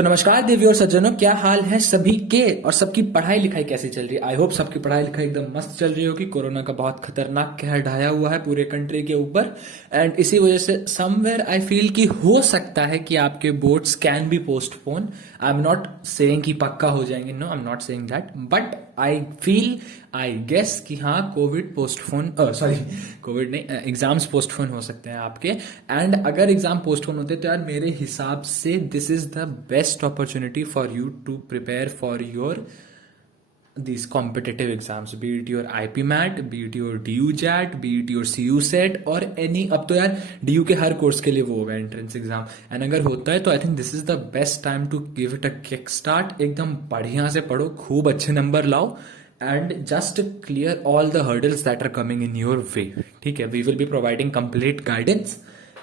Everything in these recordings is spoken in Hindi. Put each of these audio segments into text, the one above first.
तो नमस्कार देवी और सज्जनों, क्या हाल है सभी के और सबकी पढ़ाई लिखाई कैसी चल रही है। आई होप सबकी पढ़ाई लिखाई एकदम मस्त चल रही होगी। कोरोना का बहुत खतरनाक कहर ढाया हुआ है पूरे कंट्री के ऊपर एंड इसी वजह से समवेयर आई फील कि हो सकता है कि आपके boards can be postpone. I am not saying कि पक्का हो जाएंगे, no I am not saying that, but I feel I guess कि हाँ कोविड पोस्टपोन सॉरी कोविड नहीं, एग्जाम्स पोस्टपोन हो सकते हैं आपके। एंड अगर एग्जाम पोस्टपोन होते तो यार मेरे हिसाब से this is the best opportunity for you to prepare for your these competitive exams, be it your IPMAT, be it your DU-JAT, be it your CU-SET और any। अब तो यार DU के हर कोर्स के लिए वो होगा एंट्रेंस एग्जाम, एंड अगर होता है तो I think this is the best time to give it a kick start. एकदम बढ़िया से पढ़ो, खूब अच्छे नंबर लाओ and just clear all the hurdles that are coming in your way. ठीक है, we will be providing complete guidance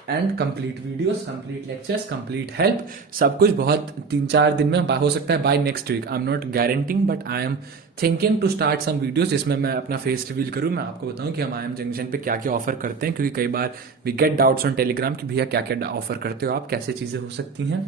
and complete videos, complete lectures, complete help, सब कुछ बहुत 3-4 दिन में हो सकता है by next week. I am not guaranteeing but I am thinking to start some videos जिसमें मैं अपना फेस रिवील करूं, मैं आपको बताऊं कि हम आई एम जंक्शन पे क्या क्या ऑफर करते हैं, क्योंकि कई बार we get doubts on Telegram कि भैया क्या क्या ऑफर करते हो आप, कैसे चीजें हो सकती हैं।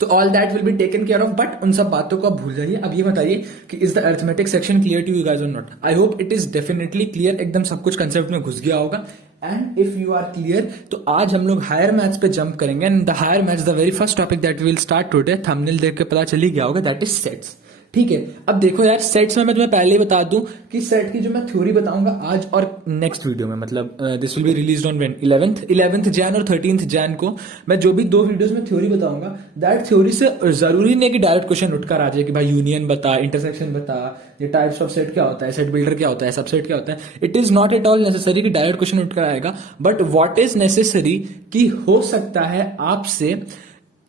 तो all that will be taken care of, but उन सब बातों को आप भूल जाइए। अब ये बताइए कि is the arithmetic section clear to you guys or not. I hope it is definitely clear, एकदम सब कुछ कंसेप्ट में घुस गया होगा। And if you are clear तो आज हम लोग हायर मैथ्स पे जंप करेंगे। And the higher maths the very first topic that will start today, thumbnail देख के पता चल ही गया होगा, दैट इज सेट्स। ठीक है, अब देखो यार सेट्स में मैं तुम्हें पहले ही बता दूं कि सेट की जो मैं थ्योरी बताऊंगा आज और नेक्स्ट वीडियो में, मतलब this will be released on 11th Jain और 13th जैन को मैं जो भी 2 वीडियोस में थ्योरी बताऊंगा, दैट थ्योरी से जरूरी नहीं कि डायरेक्ट क्वेश्चन उठकर आ जाए कि भाई यूनियन बता, इंटरसेक्शन बता, ये टाइप्स ऑफ सेट क्या होता है, सेट बिल्डर क्या होता है, सबसेट क्या होता है। It is not at all necessary कि डायरेक्ट क्वेश्चन उठकर आएगा, बट व्हाट इज नेसेसरी कि हो सकता है आपसे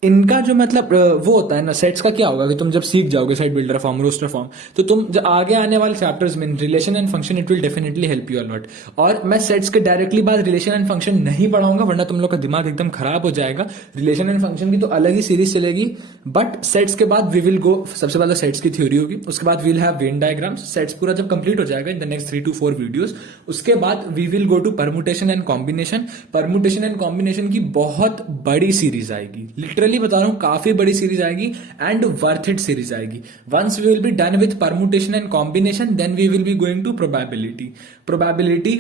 इनका जो मतलब वो होता है ना, सेट्स का क्या होगा कि तुम जब सीख जाओगे set builder form, roster form, तो तुम जब आगे आने वाले चैप्टर्स में relation and function it will definitely help you a lot. और मैं सेट्स के डायरेक्टली बाद रिलेशन एंड फंक्शन नहीं पढ़ाऊंगा वरना तुम लोग का दिमाग एकदम खराब हो जाएगा। रिलेशन एंड फंक्शन की तो अलग ही सीरीज चलेगी, बट सेट्स के बाद वी विल गो, सबसे पहले सेट्स की थ्योरी होगी, उसके बाद we'll have venn diagrams. Sets पूरा जब कंप्लीट हो जाएगा in the next 3 to 4 videos, उसके बाद we will go to permutation and combination. Permutation and combination की बहुत बड़ी सीरीज आएगी, लिटरली बता रहा हूं काफी बड़ी सीरीज आएगी एंड वर्थ इट सीरीज आएगी। Once we will be done with permutation and combination then we will be going to probability.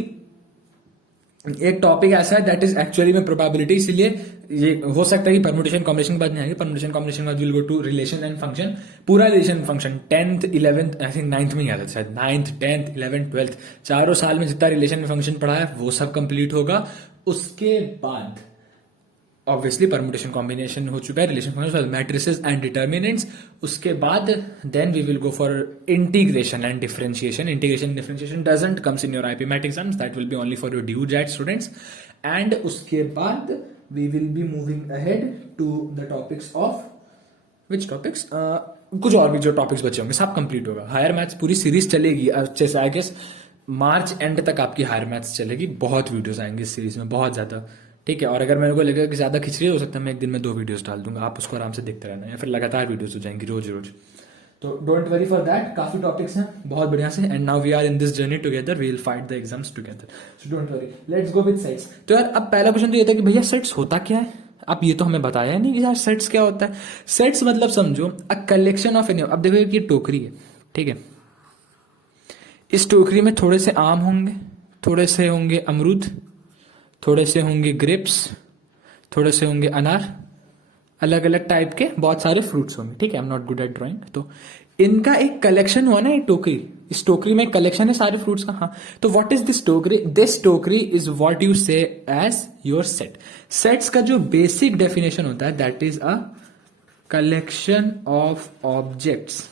एक टॉपिक ऐसा है दैट इज एक्चुअली में प्रोबेबिलिटी, इसीलिए ये हो सकता है कि परमुटेशन कॉम्बिनेशन के बाद नहीं आएगी। परमुटेशन कॉम्बिनेशन के बाद will go to relation and function, पूरा relation function 10th 11th I think 9th में ही आता है शायद, 9th 10th 11th 12th चारों साल में जितना रिलेशन फंक्शन पढ़ा है वो सब कंप्लीट होगा। उसके बाद ऑब्वियसली परमुटेशन कॉम्बिनेशन हो चुका है, relation function, matrices and determinants. उसके बाद then we will go for integration and differentiation. Integration differentiation doesn't comes in your IPMAT exams, that will be only for your DU-JAT students. And उसके बाद we will be moving ahead to the topics of which topics, कुछ और भी जो टॉपिक्स बचे होंगे सब कंप्लीट होगा। हायर मैथ्स पूरी सीरीज चलेगी अच्छे से, आई गेस मार्च एंड तक आपकी हायर मैथ्स चलेगी। बहुत वीडियोस आएंगे इस सीरीज में, बहुत ज्यादा। ठीक है, और अगर मेरे को लगेगा कि ज्यादा खिचड़ी हो सकता है मैं एक दिन में 2 वीडियोस डाल दूंगा, आप उसको आराम से देखते रहना, या फिर लगातार वीडियोस हो जाएंगी रोज रोज। तो डोंट वरी फॉर दैट, काफी टॉपिक्स हैं बहुत बढ़िया से, and now we are in this journey together, we will fight the exams together, so don't worry, let's go with sets. तो यार अब पहला क्वेश्चन तो ये था कि भैया सेट्स होता क्या है। अब ये तो हमें बताया नहीं कि यार सेट्स क्या होता है। सेट्स मतलब समझो अ कलेक्शन ऑफ एनी। अब देखो ये टोकरी है, ठीक है, इस टोकरी में थोड़े से आम होंगे, थोड़े से होंगे अमरूद, थोड़े से होंगे ग्रेप्स, थोड़े से होंगे अनार, अलग अलग टाइप के बहुत सारे फ्रूट्स होंगे। ठीक है, I am not good at drawing. तो इनका एक कलेक्शन हुआ ना, एक टोकरी, इस टोकरी में एक कलेक्शन है सारे फ्रूट्स का। हाँ, तो व्हाट इज दिस टोकरी? दिस टोकरी is what you say as your set. Sets का जो बेसिक डेफिनेशन होता है that is a collection of objects.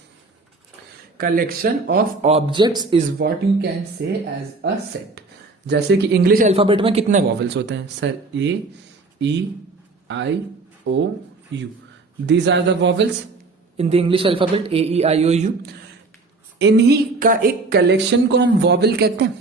Collection of objects is what you can say as a set. जैसे कि इंग्लिश अल्फाबेट में कितने वॉवल्स होते हैं sir? A, E, I, O, U, these are the vowels in the English alphabet, A, E, I, O, U। इन्हीं का एक कलेक्शन को हम वॉवल कहते हैं,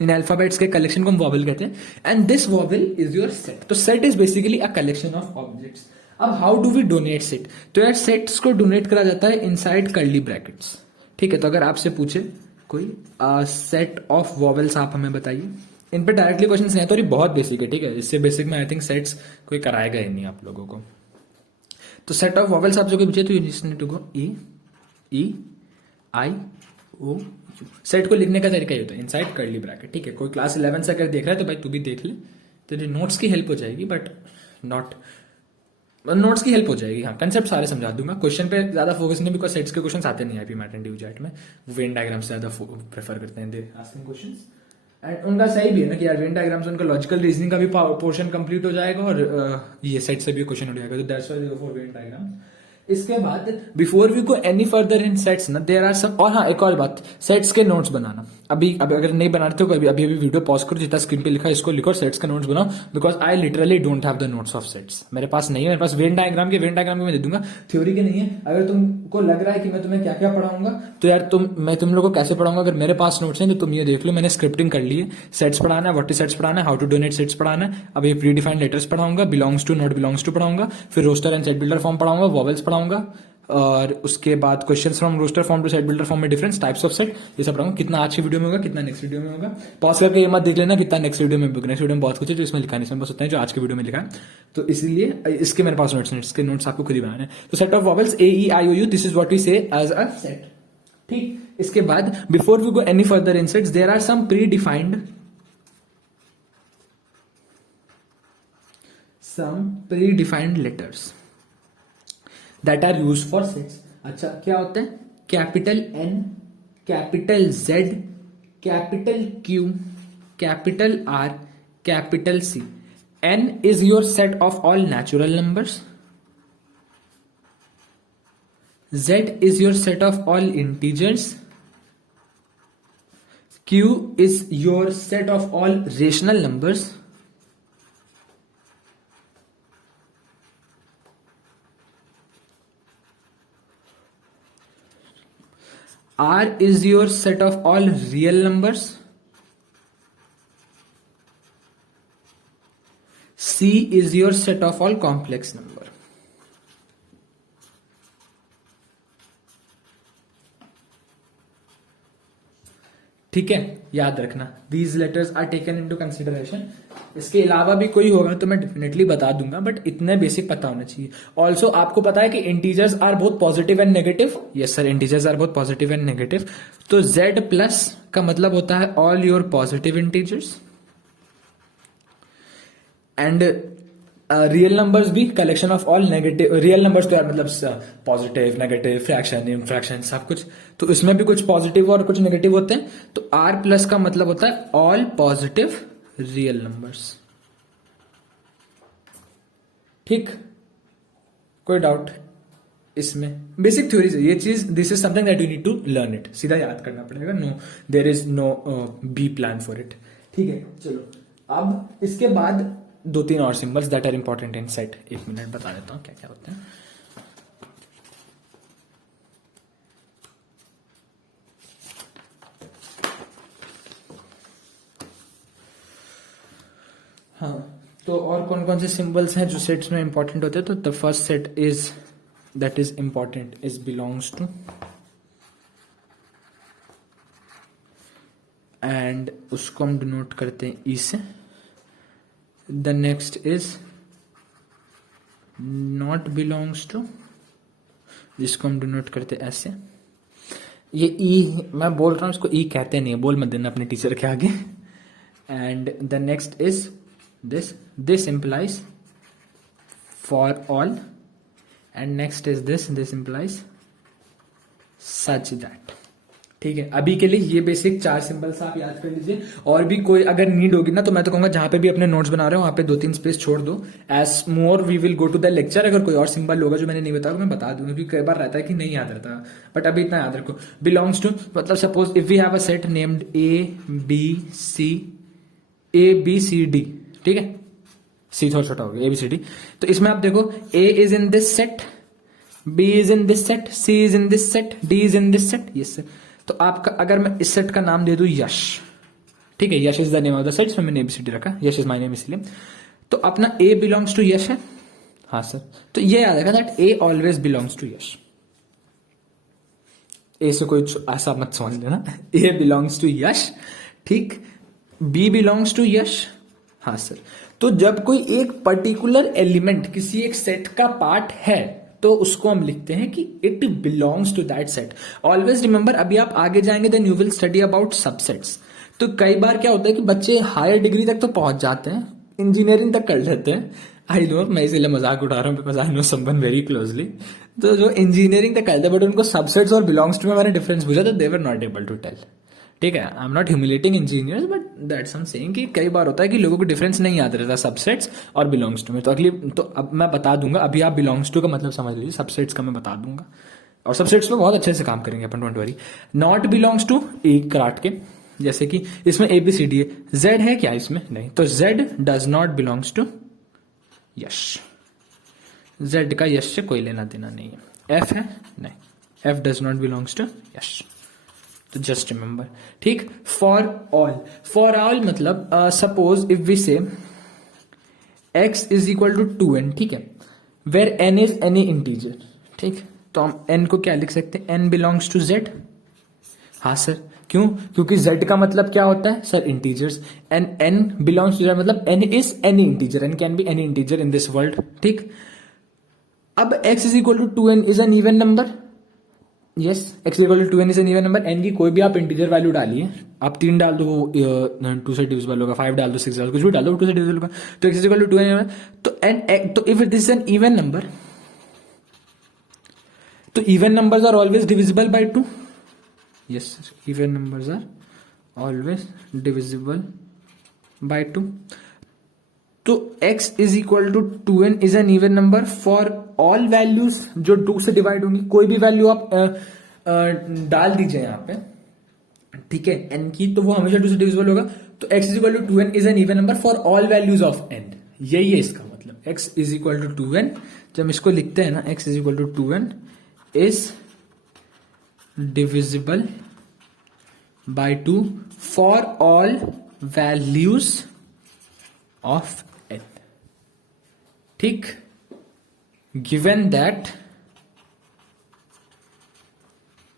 इन अल्फाबेट्स के कलेक्शन को हम वॉवल कहते हैं, and this vowel is your set. तो set is basically a collection of objects. अब how do we donate set? तो यार सेट्स को डोनेट करा जाता है इनसाइड कर्ली ब्रैकेट्स। ठीक है, तो अगर आपसे पूछे कोई सेट ऑफ वॉवल्स आप हमें बताइए, इन पे डायरेक्टली क्वेश्चन नहीं है, तो ये बहुत बेसिक है। ठीक है, इससे बेसिक में आई थिंक सेट्स कोई कराएगा ही नहीं आप लोगों को। तो सेट ऑफ वॉवेल्स आप जो कि पूछे तो you need to go A E I O U. Set को लिखने का तरीका ये होता है इनसाइड कर्ली ब्रैकेट, ठीक है। कोई क्लास 11 से अगर देख रहा है तो भाई तू भी देख ले, तेरे नोट्स की हेल्प हो जाएगी, बट नॉट नोट्स की हेल्प हो जाएगी। हाँ, कंसेप्ट सारे समझा दूंगा, क्वेश्चन पे ज्यादा फोकस नहीं, बिकॉज सेट्स के क्वेश्चन आते नहीं आईपी मैट एंड यूजेट में, वेन डायग्राम से ज्यादा प्रेफर करते हैं दे आस्किंग क्वेश्चंस। एंड उनका सही भी है ना कि यार वेन डायग्राम से उनका लॉजिकल रीजनिंग का भी पोर्शन कंप्लीट हो जाएगा और ये सेट से भी क्वेश्चन हो जाएगा, तो that's why they go for venn diagram. इसके बाद before we go any further in sets ना, देयर आर सम, और हाँ एक और बात, सेट्स के नोट्स बनाना। अभी अगर नहीं बनाते तो अभी अभी वीडियो पॉज करो, जितना स्क्रीन पे लिखा है इसको लिखो, सेट्स के नोट्स बनाओ, because I literally don't have the notes of sets. मेरे पास नहीं है, मेरे पास वेन डायग्राम के मैं दे दूंगा, थ्योरी के नहीं है। अगर तुमको लग रहा है कि मैं तुम्हें क्या क्या पढ़ाऊंगा तो यार मैं तुम लोग को कैसे पढ़ाऊंगा, अगर मेरे पास नोट्स हैं तो तुम ये देख लो, मैंने स्क्रिप्टिंग कर ली है। सेट्स पढ़ाना है, व्हाट इज सेट्स पढ़ाना है, हाउ टू डोनेट सेट्स पढ़ाना है, अब ये प्री डिफाइंड लेटर्स पढ़ाऊंगा, belongs to not belongs to पढ़ाऊंगा, फिर roster and set builder form पढ़ाऊंगा, वॉवेल्स पढ़ाऊंगा, और उसके बाद questions from roster form to set builder form में डिफरेंस टाइप्स ऑफ सेट, ये सब पढ़ाऊंगा। कितना आज की वीडियो में होगा, कितना नेक्स्ट वीडियो में होगा, पॉज करके ये मत देख लेना कितना नेक्स्ट वीडियो में, नेक्स्ट वीडियो में बहुत कुछ है जो इसमें लिखा नहीं, इसमें बस होता है जो आज के वीडियो में लिखा है, तो इसलिए इसके मेरे पास नोट्स, इसके नोट्स आपको खुद ही बनाने हैं। तो set of vowels A E I O U, this is what we say as a set, ठीक। इसके बाद before we go any further in sets, there are some predefined letters that are used for sets। अच्छा क्या होता है, capital N, capital Z, capital Q, capital R, capital C। N is your set of all natural numbers, Z is your set of all integers, Q is your set of all rational numbers, R is your set of all real numbers, C is your set of all complex number। ठीक है, याद रखना these letters are taken into consideration. इसके अलावा भी कोई होगा तो मैं डेफिनेटली बता दूंगा, बट इतने बेसिक पता होना चाहिए। ऑल्सो आपको पता है कि integers are both positive and negative, yes sir, integers are both positive and negative. तो Z प्लस का मतलब होता है all your positive integers, and real numbers भी collection of all negative real numbers, तो यार मतलब पॉजिटिव नेगेटिव फ्रैक्शन इनफ्रैक्शन सब कुछ, तो इसमें भी कुछ पॉजिटिव और कुछ नेगेटिव होते हैं। तो R प्लस का मतलब होता है ऑल पॉजिटिव रियल नंबर्स, ठीक। कोई डाउट इसमें, बेसिक थ्योरी से ये चीज, this is something that you need to learn it, सीधा याद करना पड़ेगा, no there is no B plan for it, ठीक है। चलो अब इसके बाद दो तीन और symbols that are important in set, एक मिनट बता देता हूं क्या क्या होते हैं। हाँ, तो और कौन कौन से सिंबल्स हैं जो सेट्स में इंपॉर्टेंट होते हैं, तो the first set is that is important is belongs to, and उसको हम डिनोट करते हैं ई से। The next is not belongs to, जिसको हम डिनोट करते हैं ऐसे। ये ई मैं बोल रहा हूं, इसको ई कहते नहीं, बोल मत देना अपने टीचर के आगे। And the next is this implies for all, and next is this implies such that, ठीक है। अभी के लिए ये बेसिक 4 सिंबल्स आप याद कर लीजिए, और भी कोई अगर नीड होगी ना तो मैं तो कहूंगा जहां पे भी अपने नोट्स बना रहे हो वहां पे 2-3 स्पेस छोड़ दो, as more we will go to the lecture. अगर कोई और सिंबल होगा जो मैंने नहीं बताया मैं बता दूंगा, क्योंकि कई बार रहता है कि नहीं याद रहता, बट अभी इतना याद रखो। बिलोंग्स टू मतलब suppose if we have a set named ABCD, ठीक है, सी थोड़ा छोटा हो गया, ABCD। तो इसमें आप देखो A is in this set, B is in this set, C is in this set, D is in this set, yes. तो आपका अगर मैं इस सेट का नाम दे दूं यश, ठीक है, Yash is the name of the set, इसमें मैंने ABCD रखा, यश इज माय नेम इसलिए। तो अपना A बिलोंग्स टू यश है, हाँ सर। तो ये याद रखा that A always belongs to Yash, A से कोई ऐसा मत समझ लेना, A बिलोंग्स टू यश, ठीक। B बिलोंग्स टू यश, हाँ सर। तो जब कोई एक पर्टिकुलर एलिमेंट किसी एक सेट का पार्ट है तो उसको हम लिखते हैं कि it belongs to that set. Always remember, अभी आप आगे जाएंगे then you will study about subsets. तो कई बार क्या होता है कि बच्चे हायर डिग्री तक तो पहुंच जाते हैं, इंजीनियरिंग तक कर लेते हैं। आई नो, मैं इसीलिए मजाक उठा रहा हूँ because I know someone very closely. तो जो इंजीनियरिंग तक करते हैं बट उनको सबसेट्स और बिलोंग्स टू में मैंने डिफरेंस पूछा तो they were not able to tell. ठीक है, I am not humiliating engineers but that's I am saying कि कई बार होता है कि लोगों को डिफरेंस नहीं याद रहता सबसेट्स और बिलोंग्स टू में। तो अब मैं बता दूंगा, अभी आप बिलोंग्स टू का मतलब समझ लीजिए, सबसेट्स का मैं बता दूंगा और सबसेट्स में बहुत अच्छे से काम करेंगे अपन, don't worry. Not belongs to एक काट के, जैसे कि इसमें ABCD है, Z है क्या इसमें? नहीं, तो Z does not belongs to यश। Z का यश से कोई लेना देना नहीं है। F है? नहीं, F does not belongs to Yash. तो जस्ट रिमेंबर, ठीक। फॉर ऑल मतलब suppose if we say x is equal to 2n, ठीक है, where n is any integer, ठीक, तो हम n को क्या लिख सकते हैं? n belongs to z। हाँ सर, क्यों? क्योंकि z का मतलब क्या होता है सर? Integers. And n belongs to z मतलब n is any integer, n can be any integer in this world, ठीक। अब x is equal to 2n is an even number. Yes, x equal to 2n is an even number. n की कोई भी आप इंटीजर वैल्यू डालिए, आप 3 डाल दो वो 2 से डिविजिबल होगा, 5 डाल दो, 6 डाल दो, कुछ भी डाल दो 2 से डिविजिबल होगा। तो x इक्वल टू 2n, तो if it is an even number, तो even numbers are always divisible by 2। Yes, even numbers are always divisible by 2। तो x is equal to 2n is an even number for all values जो 2 से डिवाइड होंगी। कोई भी वैल्यू आप डाल दीजिए यहां पे, ठीक है, n की, तो वो हमेशा 2 से डिविजिबल होगा। तो x is equal to 2n is an even number for all values of n। यही है इसका मतलब, x is equal to 2n, जब इसको लिखते हैं ना, x is equal to 2n is divisible by 2 for all values of n, ठीक, given that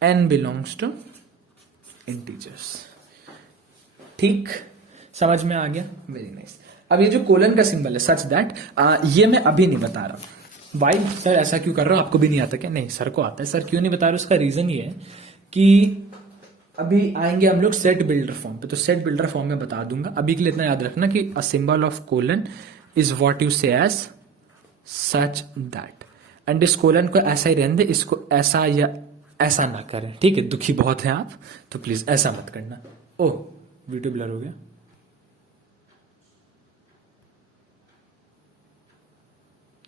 n belongs to integers. ठीक, समझ में आ गया? Very nice. अब ये जो कोलन का सिंबल है सच दैट, ये मैं अभी नहीं बता रहा। वाई सर, ऐसा क्यों कर रहा हूं? आपको भी नहीं आता क्या? नहीं, सर को आता है। सर क्यों नहीं बता रहा? उसका रीजन ये है कि अभी आएंगे हम लोग सेट बिल्डर फॉर्म पे, तो सेट बिल्डर फॉर्म में बता दूंगा। अभी के लिए इतना याद रखना कि a symbol of colon is what you say as such that, and इस कोलन को ऐसा ही रहने दे, इसको ऐसा या ऐसा ना करें, ठीक है। दुखी बहुत है आप, तो प्लीज ऐसा मत करना। ओह, वीडियो ब्लर हो गया।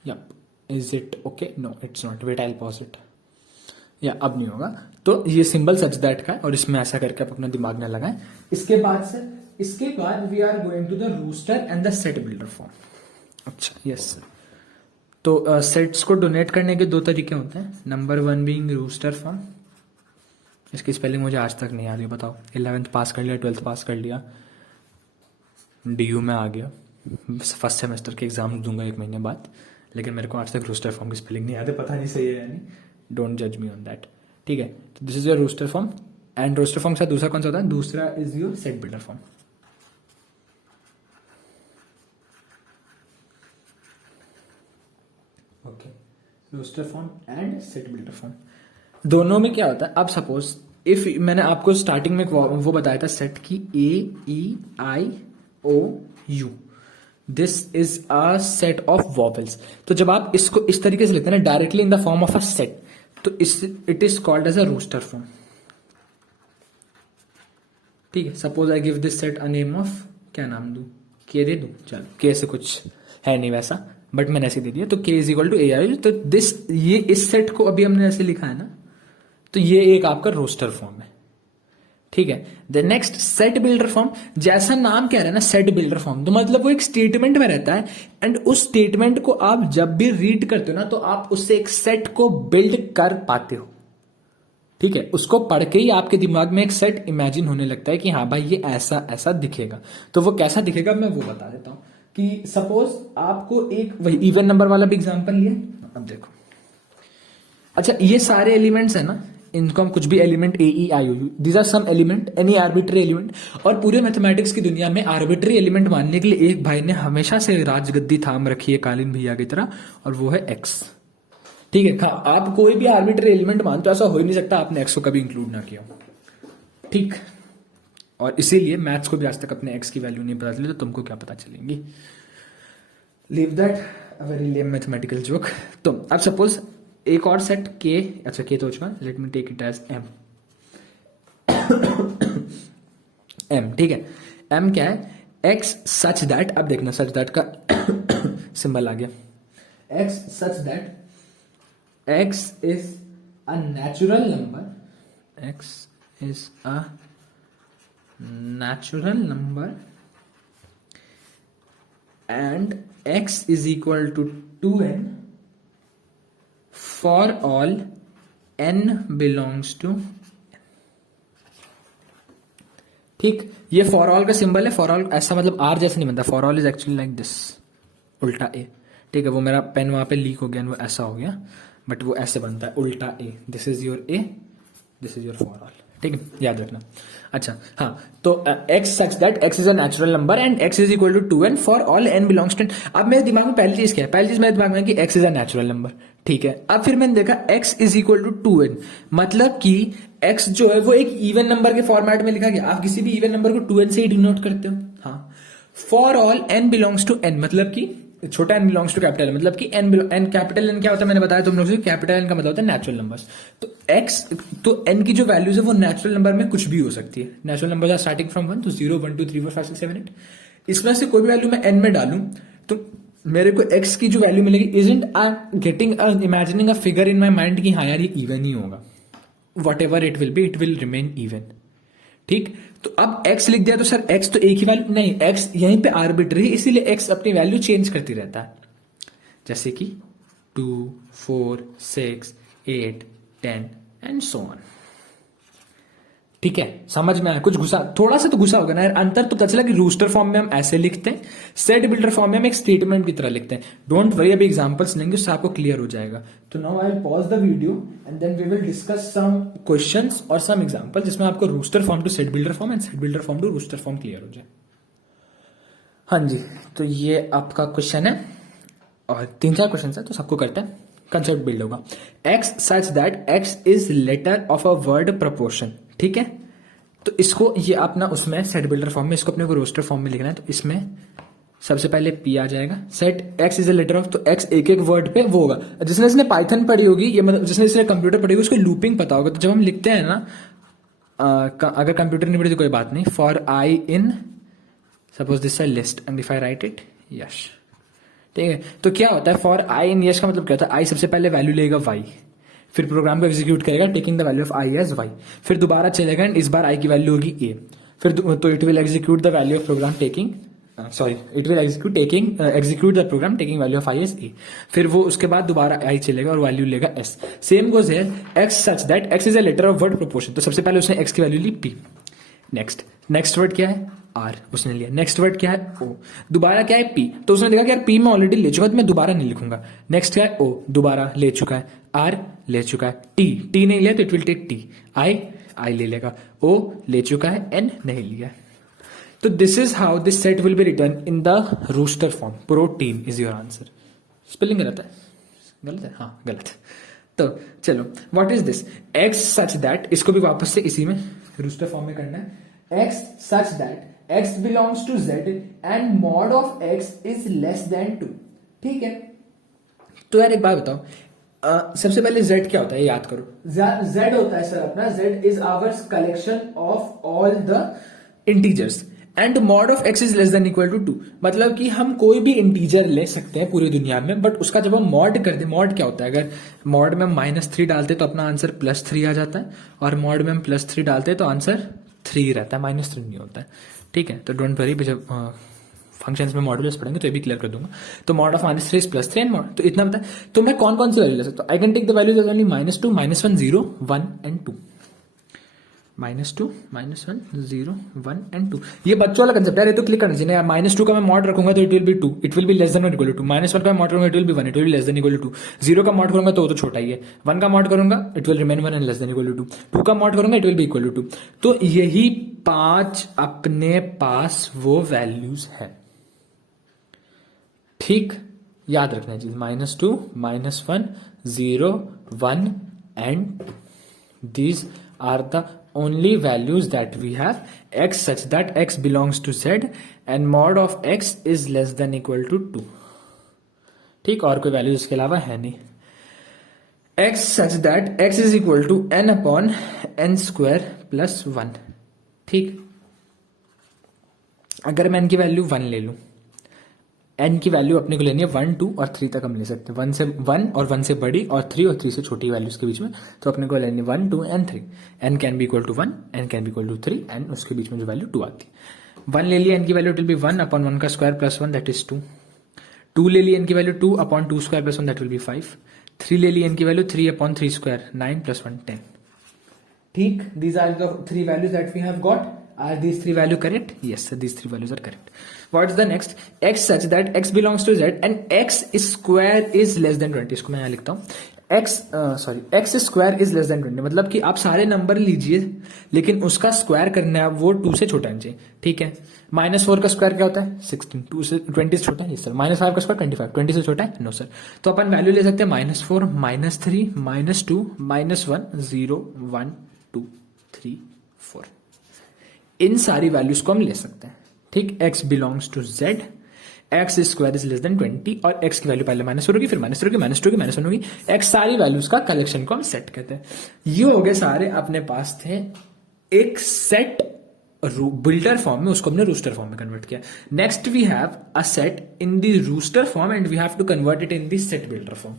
Yup, is it okay? No it's not, wait I will pause it. या अब नहीं होगा। तो ये सिंबल सच दैट का है और इसमें ऐसा करके आप अपना दिमाग न लगाएं। इसके बाद we are going to the roster and the set builder form. अच्छा, यस सर। तो सेट्स को डोनेट करने के 2 तरीके होते हैं। नंबर 1 बीइंग रूस्टर फॉर्म, इसकी स्पेलिंग मुझे आज तक नहीं आ रही, बताओ। 11th पास कर लिया, 12th पास कर लिया, DU में आ गया, फर्स्ट सेमेस्टर के एग्जाम दूंगा 1 महीने बाद, लेकिन मेरे को आज तक रूस्टर फॉर्म की स्पेलिंग नहीं आती, पता नहीं सही है या नहीं, डोंट जज मी ऑन दैट, ठीक है। तो this is your roster form, and roster form के साथ दूसरा कौन सा होता है? दूसरा is your set builder form. Okay, roster form and set builder form, दोनों में क्या होता है? अब सपोज इफ मैंने आपको स्टार्टिंग में वो बताया था सेट की AEIOU, this is a set of vowels. तो जब आप इसको इस तरीके से लिखते हैं ना, directly in the form of a set, तो it is called as a roster form, ठीक है। Suppose I give this set a name of, क्या नाम दूं? के दे दूं? चलो, के से कुछ है नहीं वैसा, बट मैंने ऐसे दे दिया। तो के इज इक्वल टू AI। तो ये इस सेट को अभी हमने ऐसे लिखा है ना, तो ये एक आपका रोस्टर फॉर्म है, ठीक है। The next set builder form, जैसा नाम कह रहा है ना सेट बिल्डर फॉर्म, तो मतलब वो एक स्टेटमेंट में रहता है, एंड उस स्टेटमेंट को आप जब भी रीड करते हो ना, तो आप उससे एक सेट को बिल्ड कर पाते हो, ठीक है। उसको पढ़ के ही आपके दिमाग में एक सेट इमेजिन होने लगता है कि हाँ भाई ये ऐसा ऐसा दिखेगा। तो वो कैसा दिखेगा मैं वो बता देता हूं कि सपोज आपको एक वही इवन नंबर वाला भी एग्जांपल लिया। अब देखो, अच्छा ये सारे एलिमेंट्स है ना, इनको हम कुछ भी element AEIOU, these are some element, any arbitrary element. और पूरे मैथमेटिक्स की दुनिया में आर्बिट्री एलिमेंट मानने के लिए एक भाई ने हमेशा से राजगद्दी थाम रखी है कालीन भैया की तरह, और वो है X, ठीक है, हाँ, आप कोई भी आर्बिट्री एलिमेंट मानते हो, ऐसा हो ही नहीं सकता आपने एक्स को कभी इंक्लूड ना किया हो। ठीक, और इसीलिए मैथ्स को भी आज तक अपने एक्स की वैल्यू नहीं पता चली, तो तुमको क्या पता चलेंगी। Leave that, a very lame mathematical joke. तो अब सपोज एक और सेट के, अच्छा के तो हो चुका, let me take it as M. M, ठीक है, एम क्या है, एक्स सच दैट, अब देखना सच दैट का सिंबल आ गया, x such that x is a natural number, x is a natural number and x is equal to 2n for all n belongs to, ठीक, ये फॉर ऑल का सिंबल है। फॉर ऑल ऐसा मतलब आर जैसे नहीं बनता, for all is actually like this, उल्टा ए। ठीक है, वो मेरा पेन वहां पे लीक हो गया, वो ऐसा हो गया, बट वो ऐसे बनता है उल्टा A, this is your A, this is your for all. ठीक है, याद रखना। अच्छा, हाँ, तो x such that x is a natural number and x is equal to 2n for all n belongs to n। अब मेरे दिमाग में पहली चीज क्या है, पहली चीज मेरे दिमाग में कि x is a natural number. ठीक है, अब फिर मैंने देखा x is equal to 2n, मतलब कि x जो है वो एक इवन नंबर के फॉर्मेट में लिखा गया। आप किसी भी इवन नंबर को 2n से ही डिनोट करते हो। हाँ, for all n belongs to n, मतलब कि छोटा n बिलोंग्स टू कैपिटल, मतलब कि n कैपिटल n क्या होता है मैंने बताया तुम लोग से, कैपिटल n का मतलब होता है नेचुरल नंबर्स। तो x, तो n की जो वैल्यूज है वो नेचुरल नंबर में कुछ भी हो सकती है। Natural number are starting from 1, तो 0 1 2 3 4 5 6 7 8, इसमें से कोई भी वैल्यू मैं n में डालूं तो मेरे को x की जो वैल्यू मिलेगी, isn't I getting imagining a figure in my mind कि हाँ यार ये इवन ही होगा, what ever it will B, it will remain even. ठीक, तो अब x लिख दिया तो सर x तो एक ही वैल्यू नहीं, x यहीं पे आर्बिट्री है, इसीलिए x अपनी वैल्यू चेंज करती रहता है, जैसे कि 2 4 6 8 10 एंड सो ऑन। ठीक है, समझ में आया, कुछ घुसा, थोड़ा सा तो घुसा होगा ना यार, अंतर तो पता चला कि रूस्टर फॉर्म में हम ऐसे लिखते हैं, सेट बिल्डर फॉर्म में हम एक स्टेटमेंट की तरह लिखते हैं। डोंट वरी, अभी एग्जांपल्स लेंगे उससे आपको क्लियर हो जाएगा। तो now I will pause the video and then we will discuss some questions और सम एग्जांपल जिसमें आपको roster form to set builder form and set builder form to roster form clear हो जाए। हाँ जी, तो ये आपका क्वेश्चन है और 3-4 क्वेश्चन है, तो सबको करते हैं, कंसेप्ट बिल्ड होगा। X such that x is letter of a word proportion. ठीक है, तो इसको ये अपना उसमें सेट बिल्डर फॉर्म में, इसको अपने को रोस्टर फॉर्म में लिखना है, तो इसमें सबसे पहले पी आ जाएगा। Set X is a letter of, तो एक्स एक एक वर्ड पे वो होगा। जिसने इसने पाइथन पढ़ी होगी, ये मतलब जिसने इसने कंप्यूटर पढ़ी होगी उसको लूपिंग पता होगा। तो जब हम लिखते हैं ना, अगर कंप्यूटर नहीं पढ़ी तो कोई बात नहीं, for I in suppose this list and if I write it Yash. ठीक है, तो क्या होता है फॉर आई इन यश का मतलब क्या होता है, आई सबसे पहले वैल्यू लेगा वाई, फिर प्रोग्राम को एग्जीक्यूट करेगा taking the value of I as Y, फिर दोबारा चलेगा एंड इस बार आई की वैल्यू होगी ए, फिर तो it will execute the value of program taking it will execute the program taking value of I as A, फिर वो उसके बाद दोबारा आई चलेगा और वैल्यू लेगा S. Same goes here, X such that x is a letter of word proportion, तो सबसे पहले उसने एक्स की वैल्यू ली पी। नेक्स्ट वर्ड क्या है, आर, उसने लिया। नेक्स्ट वर्ड क्या है, ओ। दोबारा क्या है, पी, तो उसने देखा कि यार पी में ऑलरेडी ले चुका, तो मैं दोबारा नहीं लिखूंगा। नेक्स्ट क्या है, ओ, दोबारा ले चुका है। आर ले चुका है। टी नहीं लिया तो इट विल टेक टी। आई ले लेगा। ओ ले चुका है, एन नहीं लिया। तो this is how this set will be written in the roster form. Protein is your answer. Spelling गलत है, गलत है, हाँ गलत है। तो चलो, what is this, X such that, इसको भी वापस से इसी में रोस्टर फॉर्म में करना है। X such that x belongs to z and mod of x is less than 2। ठीक है, तो यार एक बात बताओ, सबसे पहले z क्या होता है याद करो। z होता है सर अपना, z is our collection of all the integers and mod of x is less than equal to 2। मतलब कि हम कोई भी इंटीजर ले सकते हैं पूरी दुनिया में, बट उसका जब हम मॉड करते हैं, मॉड क्या होता है, अगर मॉड में हम -3 डालते तो अपना आंसर +3 आ जाता है, और मॉड में हम +3 डालते तो आंसर 3 रहता है, -3 नहीं होता है। ठीक है, तो डोंट वरी, जब फंक्शंस में मॉडुलस पढ़ेंगे तो ये भी क्लियर कर दूंगा। तो mod of -3 is +3 and mod, तो इतना पता है। तो मैं कौन कौन सी वैल्यू ले सकता हूँ, I can take the values only -2 -1 0 1 and 2, -2 -1 0 1 and 2। ये बच्चों वाला कंसेप्ट है, ये तो क्लिक करना चाहिए। -2 का मैं मॉड रखूंगा तो it will be 2, it will be less than और इक्वल टू 2। -1 का मॉड करूंगा it will be 1, it will be less than equal to 2। 0 का मॉड करूंगा तो वो तो छोटा ही है। 1 का मॉड करूंगा it will remain 1 and less than equal to 2। 2 का मॉड करूंगा it will be equal to 2। तो यही 5 अपने पास वो वैल्यूज है। ठीक, याद रखना है चीज, -2, -1, 0, 1 and 2. These are the only values that we have. X such that x belongs to z and mod of x is less than equal to 2. ठीक, और कोई वैल्यू इसके अलावा है नहीं. x such that x is equal to n upon n square plus 1. ठीक, अगर मैं n की वैल्यू 1 ले लूं, n की वैल्यू अपने को लेनी है 1, 2 और 3 तक हम ले सकते हैं. 1 से 1 और 1 से बड़ी और 3 और 3 से छोटी वैल्यूज के बीच में, तो अपने को लेनी 1, 2 and 3. n can be equal to 1, n can be equal to 3 and उसके बीच में जो वैल्यू 2 आती है. 1 ले लिया, n की value it will be 1 upon 1 का स्क्वायर प्लस 1 दैट इज 2. 2 ले लिया, n की value 2 upon 2 square plus 1 that will B 5. 3 ले लिया, n की वैल्यू 3 अपॉन 3 स्क्वायर 9 प्लस 1 10. ठीक, these are the 3 values that we have got. Are these 3 values correct? Yes, sir, these 3 values are correct. What's the next? X such that x belongs to z and x square is less than 20. इसको मैं यहाँ लिखता हूँ. x square is less than 20. मतलब कि आप सारे नंबर लीजिए, लेकिन उसका स्क्वायर करना है वो 2 से छोटा होना चाहिए. ठीक है. -4 का स्क्वायर क्या होता है? 16. 2 से 20 से छोटा है? Yes sir. -5 का स्क्वायर 25. 20 से छोटा है? No sir. तो अपन वैल्यू ले सकते हैं -4, -3, -2, -1, 0, 1, 2, 3, 4. इन सारी वैल्यूज को हम ले सकते हैं. ठीक, x belongs to z, x square is less than 20 और x की वैल्यू पहले -4 होगी, फिर -3 होगी, -2 होगी, -1 होगी. x सारी वैल्यूज का कलेक्शन को हम सेट कहते हैं. ये हो गए सारे अपने पास थे. एक सेट बिल्डर फॉर्म में, उसको हमने रूस्टर फॉर्म में कन्वर्ट किया. Next we have a set in the roster form and we have to convert it in the set builder form.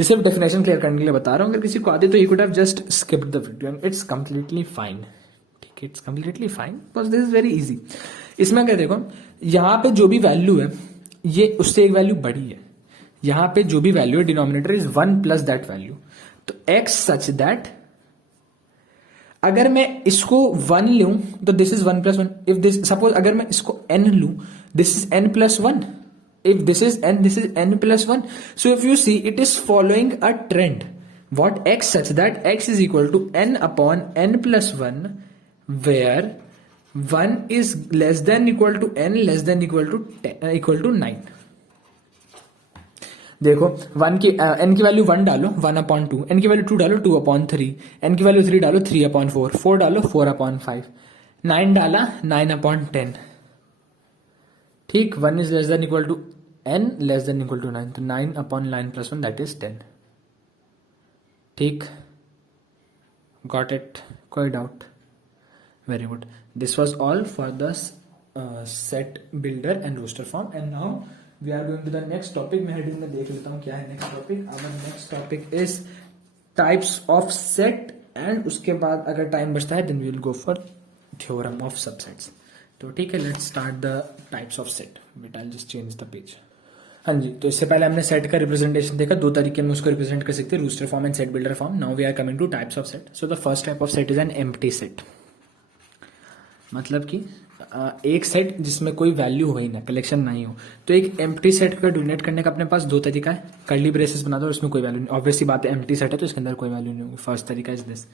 ये सिर्फ डेफिनेशन क्लियर करने के लिए बता रहा हूं. अगर किसी को आते तो he could have just skipped the video and it's completely fine. It's completely fine because this is very easy. इसमें क्या देखो, यहां पे जो भी वैल्यू है ये उससे एक वैल्यू बड़ी है. यहां पे जो भी वैल्यू है denominator is 1 plus that value. तो x सच दैट अगर मैं इसको 1 लूं तो this is 1 plus 1. If this suppose अगर मैं इसको n लूं, this is n plus 1. If this is n, this is n plus 1. So if you see it is following a trend. What x such that x is equal to n upon n plus 1 where 1 is less than equal to n less than equal to 10, equal to 9. देखो 1 की n की वैल्यू 1 डालो 1 अपॉन 2, n की वैल्यू 2 डालो 2 अपॉन 3, n की वैल्यू 3 डालो 3 अपॉन 4, 4 डालो 4 अपॉन 5, 9 डाला 9 अपॉन 10. ठीक, 1 is less than equal to n less than equal to 9, तो 9 अपॉन 9 प्लस 1 दैट इज 10. ठीक, गॉट इट? कोई doubt? Very good. This was all for the set builder and roster form. And now we are going to the next topic. मैं heading में देख लेता हूँ क्या है next topic. Our next topic is types of set and उसके बाद अगर time बचता है then we will go for theorem of subsets. तो ठीक है, let's start the types of set. But I'll just change the page. हाँ जी, तो इससे पहले हमने सेट का रिप्रेजेंटेशन देखा. 2 तरीके में उसको रिप्रेजेंट कर सकते हैं, roster form and set builder form. Now we are coming to types of set. So the first type of set is an empty set. मतलब कि एक सेट जिसमें कोई वैल्यू हो ही ना, कलेक्शन नहीं हो. तो एक एम्प्टी सेट को डिनोट करने का अपने पास 2 तरीका है. कर्ली ब्रेसेस बना दो और उसमें कोई वैल्यू नहीं. ऑब्वियसली बात है, एम्प्टी सेट है तो इसके अंदर कोई वैल्यू नहीं होगी. फर्स्ट तरीका is this.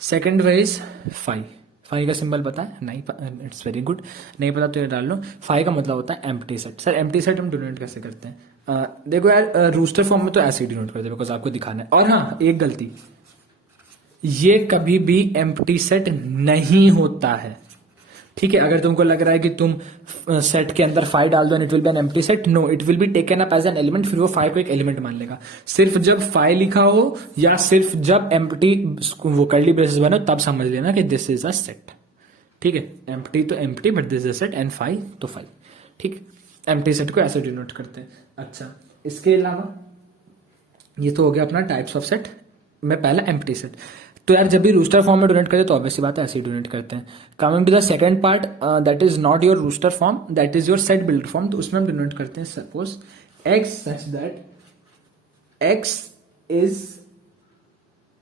Second way is phi. Phi का सिंबल पता है? नहीं, इट्स वेरी गुड. नहीं पता तो ये डाल लो. फाई का मतलब होता है empty set. Sir empty set हम डिनोट कैसे करते हैं? देखो यार, रूस्टर फॉर्म में तो ऐसे ही डिनोट करते हैं बिकॉज आपको दिखाना है. और हाँ, एक गलती, ये कभी भी एम्प्टी सेट नहीं होता है. ठीक है, अगर तुमको लग रहा है कि तुम सेट के अंदर 5 डाल दो and it will be an empty set, no, it will be taken up as an element. फिर वो 5 को एक एलिमेंट मान लेगा. सिर्फ जब 5 लिखा हो या सिर्फ जब एम्प्टी वो कर्ली ब्रेसेस बनो तब समझ लेना कि दिस इज अ सेट. ठीक है, एम्प्टी तो empty but this is a set and 5 तो 5. ठीक, एम्प्टी सेट को ऐसे डिनोट करते हैं. अच्छा, इसके अलावा ये तो हो गया अपना टाइप्स ऑफ सेट में पहला एम्प्टी सेट. तो यार जब भी रूस्टर फॉर्म में डोनेट करते तो ऑब्वियसली बात है ऐसे ही डोनेट करते हैं. Coming to the second part, that is not your roster form, that is your set builder form. तो उसमें हम डोनेट करते हैं suppose x such that x is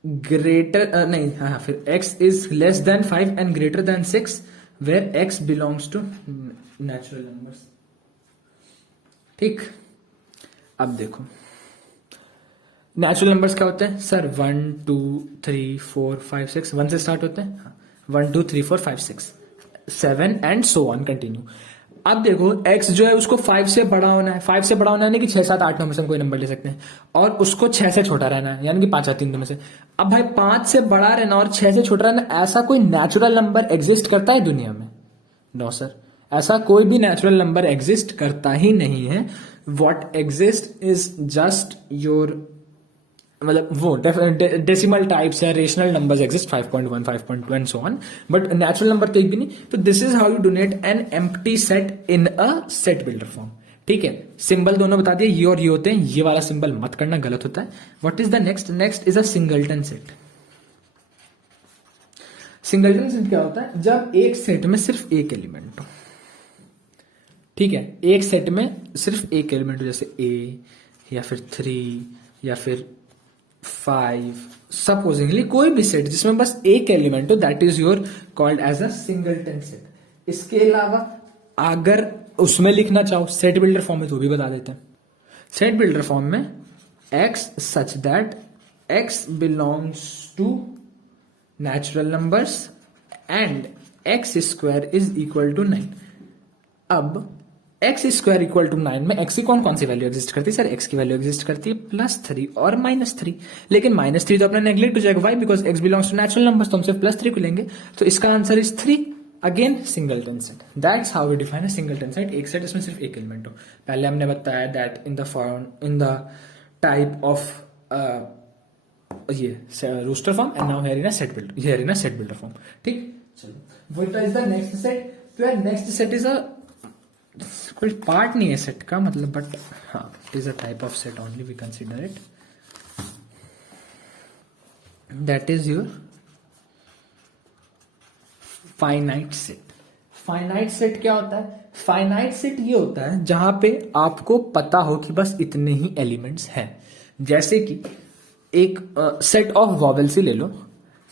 greater नहीं, हाँ, फिर x is less than 5 and greater than 6 where x belongs to natural numbers. ठीक, अब देखो नेचुरल नंबर्स क्या होते हैं सर? 1 2 3 4 5 6. 1 से स्टार्ट होते हैं. 1 2 3 4 5 6 7 एंड सो ऑन कंटिन्यू. अब देखो x जो है उसको 5 से बड़ा होना है, 5 से बड़ा होना है यानी कि 6 7 8 9 में से हम कोई नंबर ले सकते हैं, और उसको 6 से छोटा रहना है यानी कि 5 या 3 में से। अब भाई 5 से बड़ा रहना और 6 से छोटा रहना, ऐसा कोई नेचुरल नंबर एग्जिस्ट करता है दुनिया में? नो सर, ऐसा कोई भी नेचुरल नंबर एग्जिस्ट करता ही नहीं है। What exist is just your, मतलब वो डेसिमल टाइप्स या rational numbers exist 5.1 5.2 and so on, but natural number कहीं भी नहीं। तो this is how you donate N empty set in a set builder form. ठीक है, सिंबल दोनों बता दिए, ये और ये होते हैं, ये वाला सिंबल मत करना, गलत होता है। What is the next? Next is a singleton set. Singleton set क्या होता है? जब एक सेट में सिर्फ एक एलिमेंट हो। ठीक है, एक सेट में सिर्फ एक एलिमेंट हो, जैसे ए या फिर 3 या फिर 5, सपोजिंगली कोई भी सेट जिसमें बस एक एलिमेंट हो, that is your called as a singleton set. इसके अलावा अगर उसमें लिखना चाहो सेट बिल्डर फॉर्म में तो भी बता देते हैं। सेट बिल्डर फॉर्म में x such that x belongs to natural numbers and x square is equal to 9। अब एक्स स्क्वायर इक्वल टू 9 में एक्स की कौन कौन सी वैल्यू एग्जिस्ट करती है? सर एक्स की वैल्यू एग्जिस्ट करती है +3 और -3, लेकिन -3 तो अपना नेग्लेक्ट हो जाएगा। Why? Because x belongs to natural numbers, तो हम सिर्फ +3 को लेंगे। तो इसका answer is 3। Again singleton set, that's how we define a singleton set. एक सेट इसमें सिर्फ एक एलिमेंट हो। पहले हमने बताया that in the form, in the type of ये roster form, and now here in a set builder, here in a set builder form. ठीक, चलो what is the next set? तो यार नेक्स्ट सेट इज अ कोई पार्ट नहीं है सेट का, मतलब, बट हाँ it is a type of set only, we consider it. That is your finite set. Finite set क्या होता है? फाइनाइट सेट ये होता है जहां पे आपको पता हो कि बस इतने ही एलिमेंट्स हैं। जैसे कि एक सेट ऑफ वॉवेल्स ही ले लो,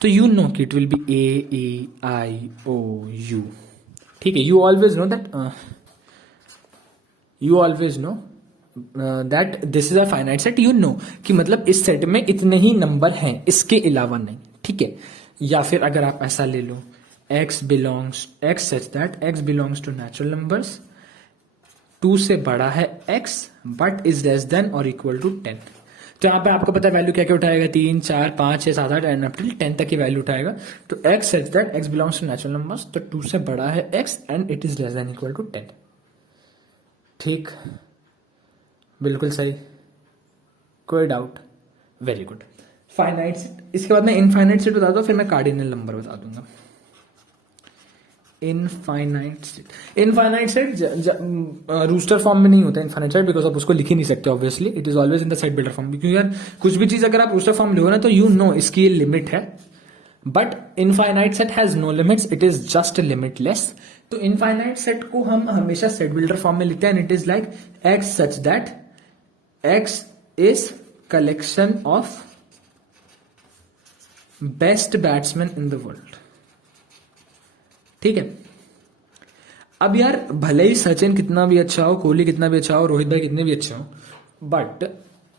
तो यू नो कि it will B A E I O U। ठीक है, you always know that, you always know that this is a finite set. You know कि मतलब इस सेट में इतने ही नंबर हैं, इसके अलावा नहीं। ठीक है, या फिर अगर आप ऐसा ले लो, x such that x belongs to natural numbers, 2 से बड़ा है x but is less than और इक्वल टू 10। तो यहाँ पे आपको पता है वैल्यू क्या क्या उठाएगा? 3 4 5 6 7 8 एंड अप टिल 10 तक की वैल्यू उठाएगा। तो x such that x belongs to natural numbers, तो 2 से बड़ा है x and it is less than equal to 10। ठीक, बिल्कुल सही, कोई doubt? Very good. Finite set, इसके बाद मैं इनफाइनाइट सेट बता दूं, फिर मैं कार्डिनल नंबर बता दूंगा। इनफाइनाइट सेट रूस्टर फॉर्म में नहीं होता इनफाइनाइट सेट, बिकॉज आप उसको लिख ही नहीं सकते obviously, it is always in the set builder form. क्योंकि यार कुछ भी चीज अगर आप रूस्टर फॉर्म लो ना, तो यू नो इसकी ये लिमिट है, but infinite set has no limits, it is just limitless. तो इनफाइनाइट सेट को हम हमेशा सेट बिल्डर फॉर्म में लिखते हैं, it is like x such that x is collection of best batsman in the world. ठीक है, अब यार भले ही सचिन कितना भी अच्छा हो, कोहली कितना भी अच्छा हो, रोहित भाई कितने भी अच्छे हो, but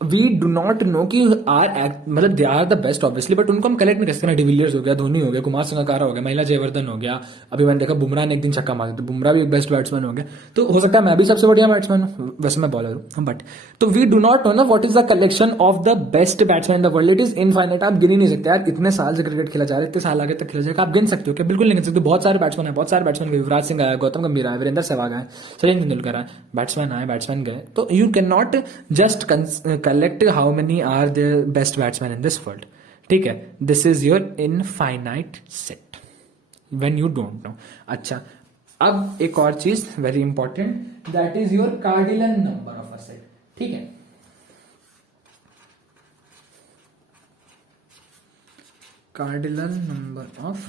we do not know कि मतलब they are the best obviously, but उनको हम कलेक्ट नहीं कर सकते। डिविलियर्स हो गया, धोनी हो गया, कुमार संगकारा हो गया, महिला जयवर्धन हो गया, अभी मैंने देखा बुमराह ने एक दिन छक्का मारा, तो बुमराह भी एक बेस्ट बैट्समैन हो गया। तो हो सकता है मैं भी सबसे बढ़िया बैट्समैन हूँ, वैसे मैं बॉलर हूँ, बट तो वी डू नॉट नो ना what is the collection of the best batsman in the world. It is infinite, आप गिन ही नहीं सकते यार, इतने साल से क्रिकेट खेला जा रहा है, इतने साल आगे तक खेला जाएगा, आप गिन सकते हो क्या? बिल्कुल नहीं गिन सकते। बहुत सारे बैट्समैन है, बहुत सारे बैट्समैन गए, युवराज सिंह आया, गौतम गंभीर आया, वीरेंद्र सहवाग आए, सचिन तेंदुलकर आए, बैट्समैन आए, बैट्समैन गए। तो you can not just collect how many are the best batsman in this world. ठीक है, this is your infinite set when you don't know. अच्छा, अब एक और चीज very important, that is your cardinal number of a set. ठीक है, cardinal number of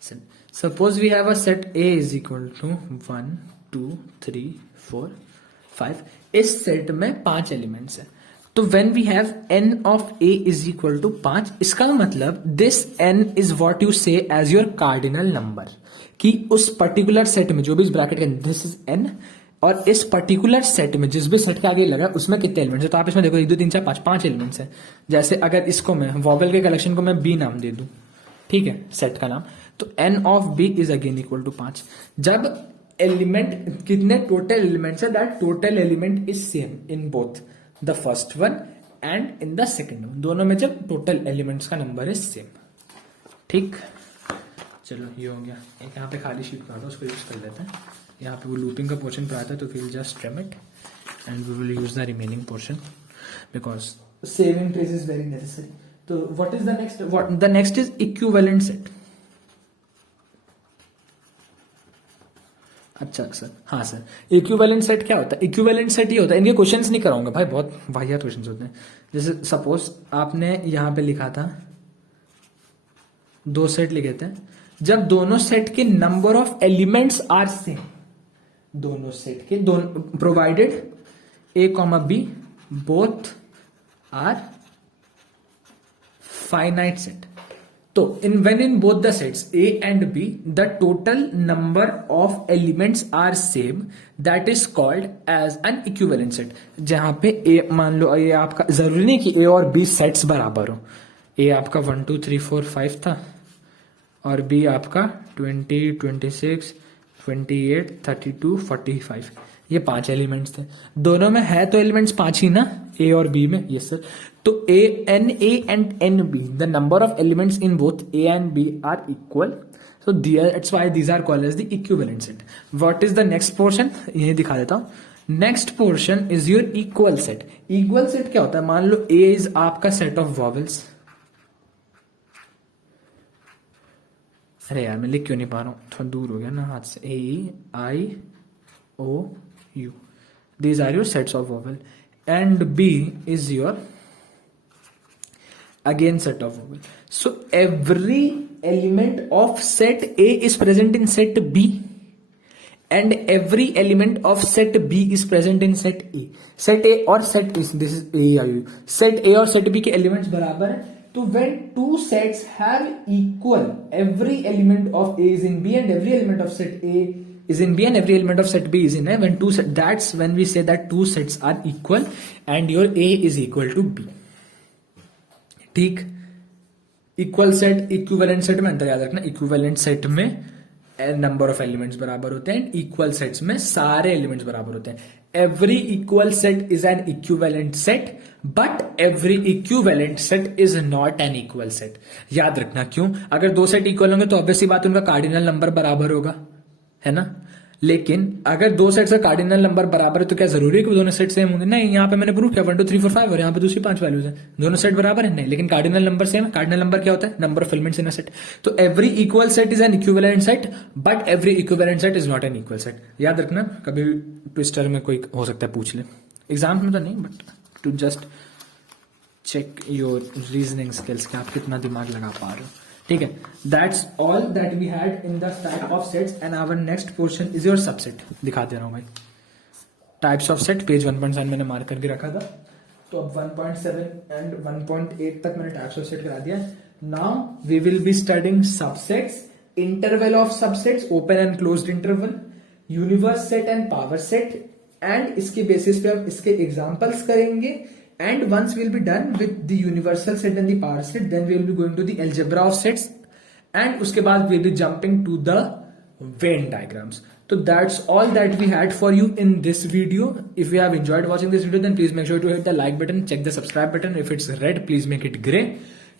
set. Suppose we have a set A is equal to 1 2 3 4 5। इस सेट में 5 एलिमेंट्स है, तो when we have n of A is equal to 5, इसका मतलब this n is what you say as your cardinal number, कि उस पर्टिकुलर सेट में जो भी इस ब्रैकेट के दिस इज n, और इस पर्टिकुलर सेट में जिस भी सेट के आगे लगा उसमें कितने एलिमेंट्स है। तो आप इसमें देखो 1 2 3 4 5 5 एलिमेंट्स है। जैसे अगर इसको मैं वॉवेल के कलेक्शन को मैं बी नाम दे दूं, ठीक है, सेट का नाम, तो n of b is again equal to 5। जब एलिमेंट कितने टोटल एलिमेंट्स है, that total element is same in both the first one and in the second one, दोनों में जब टोटल एलिमेंट्स का नंबर इज सेम। ठीक, चलो ये हो गया। एक यहाँ पे खाली शीट पड़ा था, उसको यूज कर लेते हैं। यहाँ पे वो लूपिंग का पोर्शन पड़ा था, तो will just trim it and we will use the remaining portion because saving trace is very necessary. तो what is the next, the next is equivalent set. अच्छा सर, हाँ सर, इक्विवेलेंट सेट क्या होता है? इक्विवेलेंट सेट ये होता है, इनके क्वेश्चंस नहीं कराऊंगा भाई, बहुत वाहियात क्वेश्चंस होते हैं। जैसे सपोज आपने यहाँ पे लिखा था 2 सेट लिखे थे, जब दोनों सेट के number of elements are same, दोनों सेट के दोनों provided A comma B both are finite set, तो when in both the sets A and B the total number of elements are same, that is called as an equivalent set। जहां पे A मान लो, ये आपका जरूरी नहीं कि A और B सेट्स बराबर हो। A आपका 1 2 3 4 5 था और B आपका 20 26 28 32 45, ये 5 एलिमेंट्स थे। दोनों में है तो एलिमेंट्स 5 ही ना, A और B में। Yes sir. तो A and NB, the number of elements in both A and B are equal, so that's why these are called as the equivalent set। What is the next portion? यही दिखा देता हूं। Next portion is your equal set। Equal set क्या होता है? मान लो A is आपका set of vowels। अरे यार मैं लिख क्यों नहीं पा रहा हूँ, थोड़ा दूर हो गया ना हाथ से। A I O U, these are your sets of vowel, and B is your again set of vowel। So every element of set A is present in set B and every element of set B is present in set A। set A और set A, this is A, set A और set B के elements बराबर हैं, तो when two sets have equal, every element of A is in B and every element of set A is in B and every element of set B is in A, when two set, that's when we say that two sets are equal and your A is equal to B। ठीक, इक्वल सेट इक्विवेलेंट सेट में अंतर याद रखना। इक्विवेलेंट सेट में नंबर ऑफ एलिमेंट्स बराबर होते हैं, इक्वल सेट्स में सारे एलिमेंट्स बराबर होते हैं। Every equal set is an equivalent set but every equivalent set is not an equal set. याद रखना क्यों? अगर 2 सेट इक्वल होंगे तो ऑब्वियसली बात उनका कार्डिनल नंबर बराबर होगा, है ना। लेकिन अगर 2 सेट्स का कार्डिनल नंबर बराबर है तो क्या जरूरी है कि दोनों सेट सेम होंगे? नहीं, यहाँ पे मैंने प्रूफ किया 1 2 3 4 5 और यहाँ पे दूसरी 5 वैल्यूज हैं, दोनों सेट बराबर है। नहीं, लेकिन कार्डिनल नंबर सेम है। कार्डिनल नंबर क्या होता है? Number of elements in a set. तो every equal set is an equivalent set but every equivalent set is not an equal set. याद रखना, कभी ट्विस्टर में कोई हो सकता है पूछ ले, एग्जाम में तो नहीं but to just check your reasoning skills कि आप कितना दिमाग लगा पा रहे हो। ठीक है, that's all that we had in the type of sets and our next portion is your subset. दिखा दे रहा हूं भाई, टाइप्स ऑफ सेट पेज 1.7 मैंने मार्क करके रखा था, तो अब 1.7 एंड 1.8 तक मैंने टाइप्स ऑफ सेट करा दिया। Now we will be studying subsets, interval of subsets, open and closed interval, universe set and power set, and इसके बेसिस पे हम इसके एग्जांपल्स करेंगे। And once we'll be done with the universal set and the power set, then we'll be going to the algebra of sets, and उसके बाद we'll be jumping to the Venn diagrams. So that's all that we had for you in this video. If you have enjoyed watching this video, then please make sure to hit the like button, check the subscribe button. If it's red, please make it gray.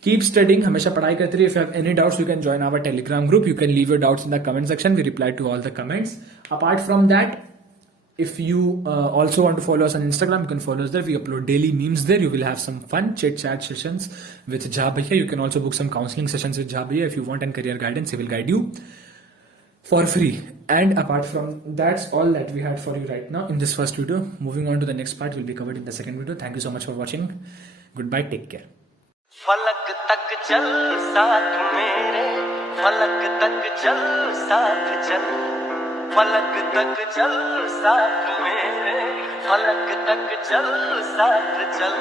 Keep studying, हमेशा पढ़ाई करते रहिए। If you have any doubts, you can join our Telegram group. You can leave your doubts in the comment section. We reply to all the comments. Apart from that, if you also want to follow us on Instagram, you can follow us there. We upload daily memes there. You will have some fun chit chat sessions with Jha Bhaiya. You can also book some counseling sessions with Jha Bhaiya if you want, and career guidance. He will guide you for free. And apart from that's all that we had for you right now in this first video. Moving on to the next part will be covered in the second video. Thank you so much for watching. Goodbye. Take care. फलक तक चल साथ मेरे, फलक तक चल साथ चल, फलक तक चल साथ मेरे, फलक तक चल साथ चल।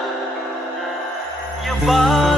ये बात